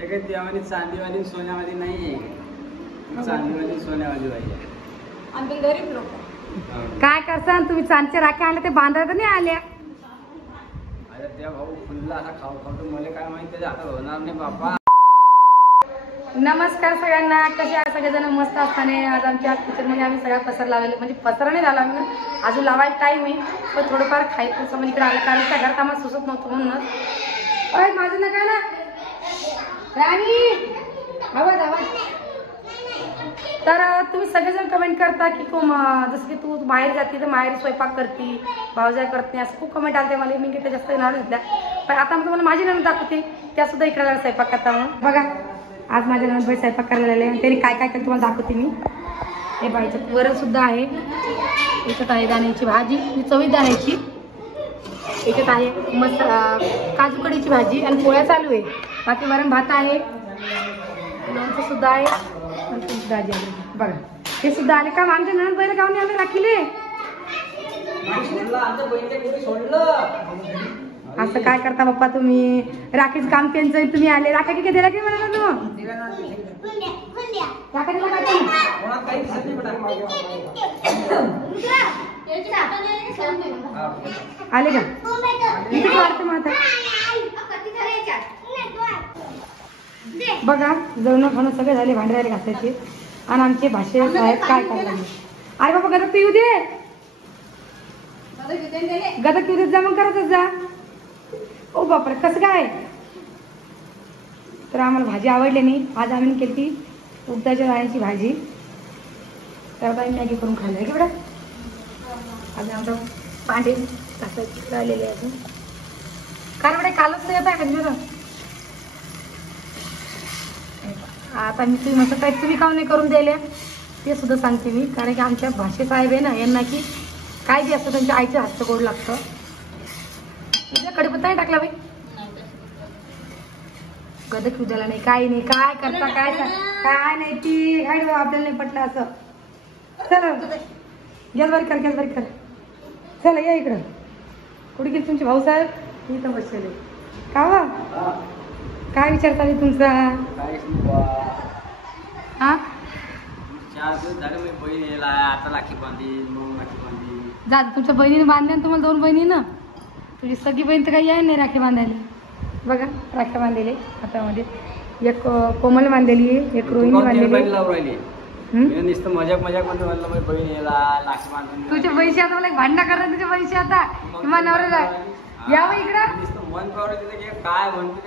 ते काही त्यामध्ये चांदीवाली सोन्यावाली नाही आहे, चांदीवाली सोन्यावाली पाहिजे. आम्ही गरीब लोक काय करसान तुम्ही? चांदच्या राख्या आणल्या ते बांधायला नाही आल्या. अरे त्या भाऊ फुलला असा खाऊ खाऊ तर मला काय माहिती त्याच्या हातात होणार नाही बाबा. नमस्कार सगळ्यांना, कसे आहे सगळेजण? मस्त असताना आज आमच्या किचनमध्ये आम्ही सगळा पसर लावले, म्हणजे पसरा नाही झाला आम्ही अजून लावायला टाईम आहे, पण थोडंफार खायचं समज इकडे आलं कारण त्या घरात आम्हाला सुचत नव्हतं म्हणूनच. अरे माझं नका ना राणी, आवाज आवाज. तर तुम्ही सगळेजण कमेंट करता की जसं की तू बाहेर जाते तर माहेर स्वयंपाक करते, भावजाई करते, असं खूप कमेंट आले मला. मी काही जास्त नाव घेतल्या, पण आता मी तुम्हाला माझी नणंद दाखवते, त्या सुद्धा इकडे स्वयंपाक करता म्हणून. बघा आज माझ्या नणंदबाई स्वयंपाक करायला आले आणि त्यांनी काय काय केलं तुम्हाला दाखवते मी. हे बाईचं वरण सुद्धा आहे, याच्यात आहे दाण्याची भाजी, ही चवीत दाण्याची, याच्यात आहे मस्त काजू कढीची भाजी आणि पोळ्या चालू आहे. बाकी वरण भात आहे, लोणचं सुद्धा आहे, भाजी आहे. बघा हे सुद्धा आले का आमच्या नणंदबाईला गावने आले राखीले. असं काय करता बाप्पा तुम्ही? राखीच काम त्यांचं, तुम्ही आले राखा की काय राखी म्हणा तू राखा दिला आले का? इथे वाटतं मग आता बघा जेवण खाणं सगळे झाले, भांडे राहिले घासायचे आणि आमचे भाषे साहेब काय काय लागले. अरे बाबा गदक पिऊ दे, गदक पिऊ देत जा, मग करतच जा. ओ बापरे कसं काय? तर आम्हाला भाजी आवडली नाही. आज आम्ही केली उडदाच्या डाळीची भाजी, तर बाई मॅगी करून खाल्लं की बेटा. अजून आमचं भांडे घासायचे राहिलेले अजून कारण बेटा कालच नाही येत आहे म्हणजे. आता मी तुम्ही म्हणता काय तुम्ही काऊन नाही करून द्यायला ते सुद्धा सांगते मी, कारण की आमच्या भाषे साहेब आहे ना, यांना की काय बी असतं त्यांच्या आईचं हस्त गोड लागतं. कढीपत्ता नाही टाकला बाई, गदक उद्याला नाही, काही नाही. काय करता काय काय नाही ती काय आपल्याला नाही पटलं असं. चला गॅस बारीक कर, गॅस बारीक कर. चला या इकडं. कुठे गेली तुमचे भाऊसाहेब? इथं बसलेले का वा? काय विचार चालू तुमचा? हा जा तुमच्या बहिणीने बांधल्या ना तुम्हाला, 2 बहिणी ना. तुझी सगळी बहीण तर काही आहे नाही राखी बांधायला. बघा राख्या बांधलेले हातामध्ये, एक कोमल बांधलेली आहे, एक रोहिणी बांधलेली. मजाक मजाक मध्ये बहीण तुझ्या बहिणी आता मला भांडणं करणार तुझ्या बहिणी आता किंवा नवऱ्याला यावं इकडं. काय म्हणतो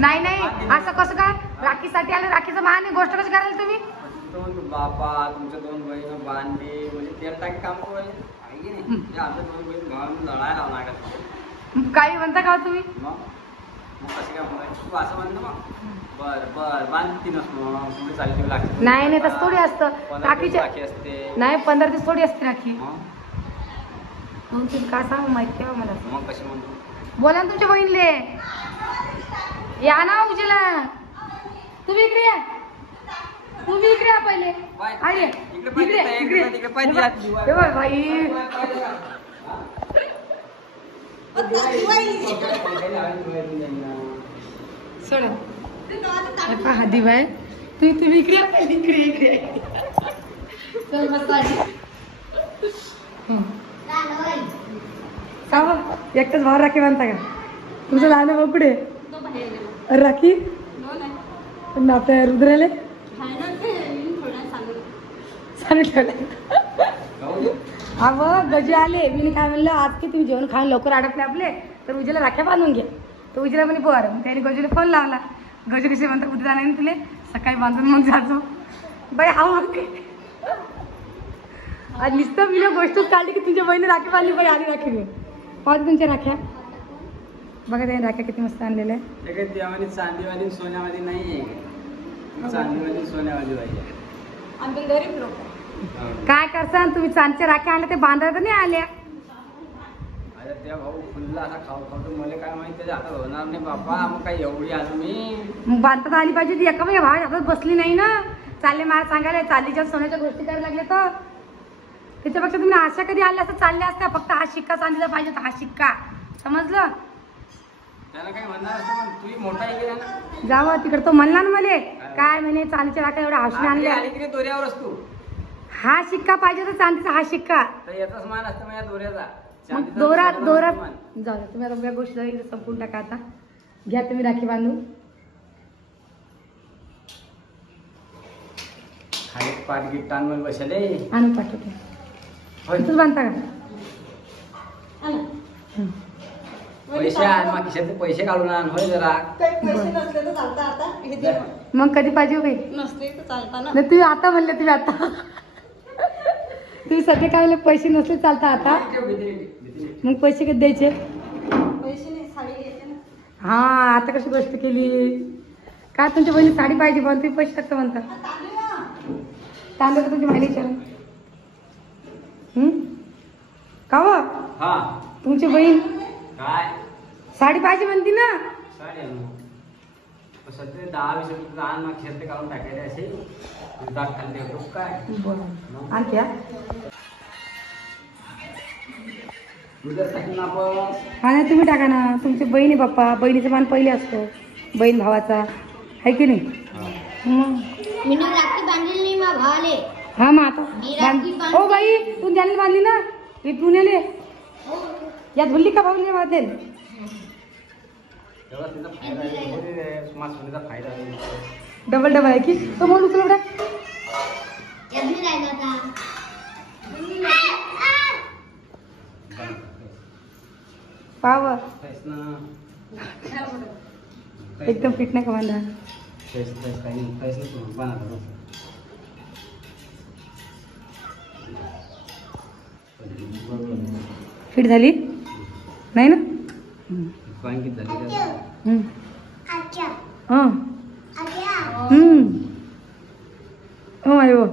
नाही नाही असं कसं काय? राखीसाठी आलं, राखीचं मान आहे, गोष्ट कशी करायला तुम्ही? बापा तुमच्या 2 बहिणी बांधले म्हणजे तेल टाकी काम पाहिजे नाही. आमच्या 2 बहीण भावांना लढायला लावून लागत काही म्हणता का तुम्ही? तू असं म्हणतो मग बर बांधती नसतो पुढे चालली लागते. नाही नाही तसं थोडी असतं राखीची असते. नाही 15 दिवस थोडी असते राखी. मग तुम्ही काय सांग माहिती आहे मला? मग कशी म्हणतो? बोला ना तुमच्या बहिणीले, या ना उजेला. तुम्ही इकडे या, तुम्ही इकडे या पहिले. अरे इकडे भाई सोड हा दिवाय. तुम्ही इकडे या पहिले, इकडे इकडे चल मस्त का बघ एकटाच भाव राखी बांधता का? तुमचं लहान भाऊ कुठे? राखी पण आपल्या रुद्राले अवं गजे आले. मी काय म्हणलं आज की तुम्ही जेवण खाऊन लवकर अडकले आपले, तर उजेला राख्या बांधून घे. तर उजेला म्हणे बरं. मग त्याने गजूला फोन लावला. गजू कसे म्हणतात उद्या जाणार ना तुले, सकाळी बांधून मग जातो. बाई हा आज नुसतं मी गोष्टच काढली की तुमच्या बहिणी राखी बांधली. बाई आधी राखी घेऊन पाहतो तुमच्या राख्या. बघा त्याने राख्या किती मस्त आणलेल्या आहे. चांदीवाली सोन्यावाली नाही आहे, चांदीवाली सोन्यावाली पाहिजे. आम्ही गरीब लोक काय करसान तुम्ही? चांदच्या राख्या आणल्या ते बांधायला नाही आल्या. अरे त्या भाऊ फुलला असा खाऊ खाऊ तर मला काय माहिती त्याच्या हातात होणार नाही बाबा. मग काय एवढी आलो मी, मग बांधता आली पाहिजे ती. एका भाई हातात बसली नाही ना. चालले मला सांगायला चांदीच्या सोन्याच्या गोष्टी करायला लागले तर त्याच्यापेक्षा तुम्ही अशा कधी आल्या असं चालल्या असत्या. फक्त हा शिक्का चांदीला पाहिजे, हा शिक्का समजलं. त्याला काही म्हणणार असतं पण तुही मोठा आहे की नाही ना. जावं तिकडे तो म्हणला ना मला काय म्हणे चांदीच्या राख्या एवढ्या हौशीने आली आणल्या. आली की नाही दोऱ्यावर असतो. हा शिक्का पाहिजे तर चांदीचा हा शिक्का. तर याचाच मान असतं माझ्या दोऱ्याचा. मग चांदीचा दोरा दोऱ्याचा दोरा मान. जाऊ द्या तुम्ही आता बघा गोष्ट इथे संपून टाका आता. घ्या तुम्ही राखी बांधून. खाली पाठ गीत टांगून बसले. आणून पाठवते. होय. इथंच बांधता का? हं. पैसे आण मग खिशातले पैसे काढून आण. होय जरा. काही पैसे नसले तर चालतं आता हे दे मग. मग कधी पाहिजे होते नसले तर चालता ना. नाही तुम्ही आता म्हणले तुम्ही आता तुम्ही सध्या काय म्हणले पैसे नसले चालता आता. मग पैसे कधी द्यायचे? पैसे नाही साडी घ्यायची ना. हा आता कशी गोष्ट केली. काय तुमच्या बहिणी साडी पाहिजे पण तुम्ही पैसे टाकता म्हणता. तांदूळ तर तुमची माहिती विचार. का हो? हा तुमची बहीण काय साडी पाहिजे म्हणती ना. साडी आणू. मग सध्या 10-20 रुपये आण मग खिशातले काढून टाकायचे असे. दात खाली ठेवतो काय. बरं आणखी हा दुधासाठी आपण हा नाही तुम्ही टाका ना. तुमची बहीण आहे बाप्पा. बहिणीचा मान पहिले असतो बहीण भावाचा आहे की नाही. मग मी राखी बांधलेली नाही मा भावाले. हा मग आता मी राखी बांध- हो बाई तू त्याने बांधली ना मी पुण्याले या धुल्ली का भाऊली बांधेल. तेव्हा तिचा फायदा आहे. होते रे, समाज सोनीचा फायदा आहे. डबल डबल आहे की तो बोल उचल बेटा. यादी राहिला का? पाव तेच ना. एकदम फिट नाही का बांधा. तेच काही नाही. तेच नाही तू बनवतो. फिट झाली नाही ना. बँकेत झाली का? हां हो आहे हो.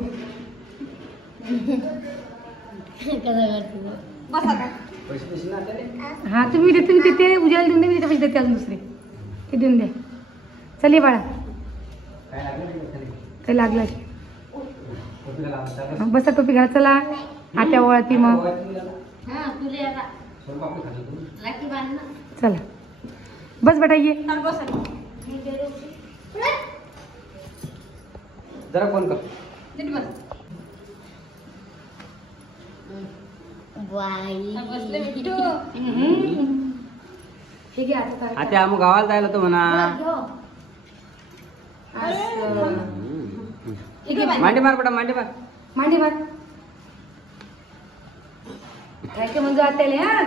बस आता. पैसे पैसे ना त्याले. हा तुम्ही देते मी देते उद्याला देऊन दे मी त्याच्या पैसे देते अजून दुसरे ते देऊन द्या. चल ये बाळा काय लागलं नाही का त्याले? काही लागलं टोपीला लावायचं. हा, बसा टोपी घाला चला. आत्या ओळखी मग हा तुले आता सोनपापडी खातो तू. राखी बांध ना. चला बस बेटा ये. चाल बस आता. जरा फोन कर. नीट बस. बाई बसले बिट्टू. हे घे आता तारखा. आता आम्ही गावाला जायला तो म्हणा. असं. हे घे बाई. मांडी मार बेटा मांडी मार. मांडी मार. काय म्हणजे आत्याले हा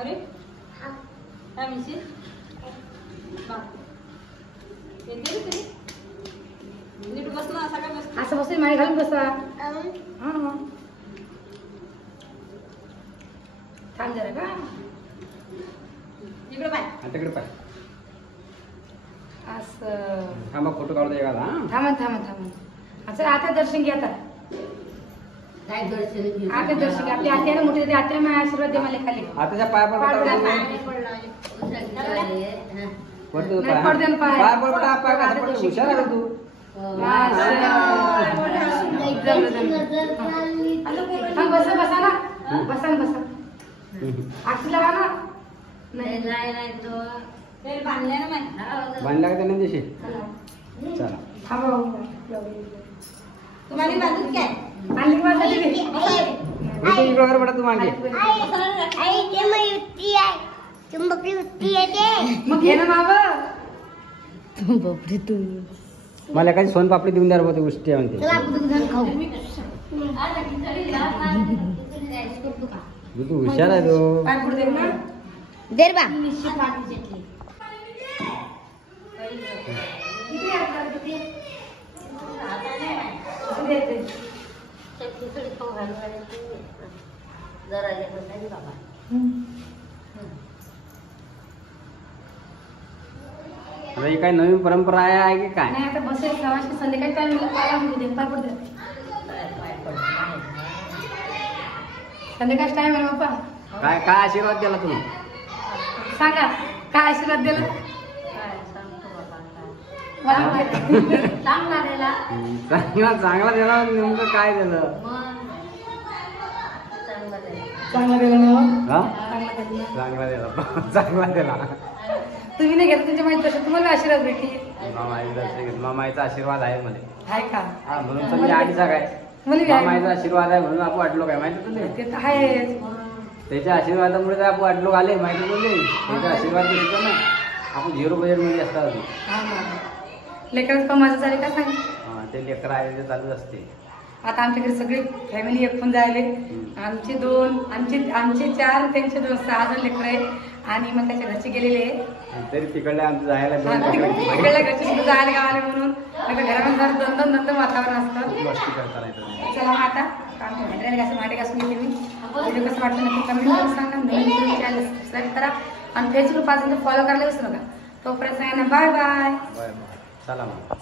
अरे काय म्हणशील? बा. येते रे तुला? नीट बस ना. असा काय बस. असं बसून माळी घालून बसा. हा थांब जरा का. इकडे पाय. आता इकडे पाय. असं थांबा फोटो काढू दे गाला. थांबा थांबा थांबा. असं आता दर्शन घ्या आता. काय दर्शन घेऊ? आता दर्शन घ्या. आपली आत्याने मोठी देते. आत्याने माझ्या आशीर्वाद दे मला खाली. आताच्या पाय पड पाय बेटा. पड. पाणी पडला हा. पडतो नाही, पडते ना पाय. पाय पड बेटा. पाय कसा पडतो हुशार आहे तू. नजर चालली. बसा बसा ना. बसा ना बसा. आखी लावा ना. नाही राहिला तो. ते बांधले ना माय. बांधला का त्याने दिशी. चला थांबा भाऊ. तुम्हाला बांधून काय? आणली का माझ्यासाठी? इकडे इकडे कर बेटा तू मागे. आई ते मग युक्ती आहे. चुंबकी युक्ती आहे ते. मग घे ना मावा. बापरे तू. मला एखादी सोनपापडी देऊन द्या रे ते उष्टी आहे म्हणते. चला आपण दोघं खाऊ. तू हुशार आहे तो. काय पुढे देऊ ना. देर बा. आता ही काही नवीन परंपरा आहे की काय. नाही आता बसेल सवाशी संध्याकाळी काय मिळेल पाला होऊ दे. पाय पडू दे. संध्याकाळी टाइम आहे ना बाप्पा. काय काय आशीर्वाद दिला तुम्ही. सांगा काय आशीर्वाद दिला. मला माहिती. चांगला दिला. चांगला चांगला दिला. नेमकं काय दिलं. मग चांगला दिला. चांगला दिला ना हा चांगला दिला. चांगला दिला चांगला दिला. तुम्ही नाही घेतलं तुमच्या माहिती तसं तुम्हाला आशीर्वाद भेटी मामाईचा आशीर्वाद आहे मला. आहे का हा म्हणून तर मी आधी सांगाय मला बी आहे. मामाईचा आशीर्वाद आहे म्हणून आपण वाटलो काय माहिती तुला. ते तर आहेच. त्याच्या आशीर्वादामुळे तर आपण वाटलो आले माहिती तुले. त्याचा आशीर्वाद घेतला ना आपण 0 बजेट मध्ये असतात अजून. हा ना लेकरच पण माझं झाले का सांग. हा, ते लेकर आहे ते चालूच असते. आता आमच्या घरी सगळी फॅमिली एकूण जायले. आमचे 2 आमचे 4 त्यांचे 2 6 जण लेकर आहे आणि मग त्याच्या घरचे गेलेले आहे. तरी तिकडल्या आमचं जायला तिकडल्या घरचे सुद्धा जायला गावाले म्हणून आता घरामध्ये जरा दंदन वातावरण असतं. मस्ती करता नाही तर. चला मग आता काम भांडे घासून घेते मी. व्हिडिओ कसं वाटतं नक्की कमेंट करून सांगा. नवीन चॅनल सबस्क्राईब करा आणि फेसबुक पासून फॉलो करायला विसरू नका. तोपर्यंत सांगा बाय बाय. बरं चला मग.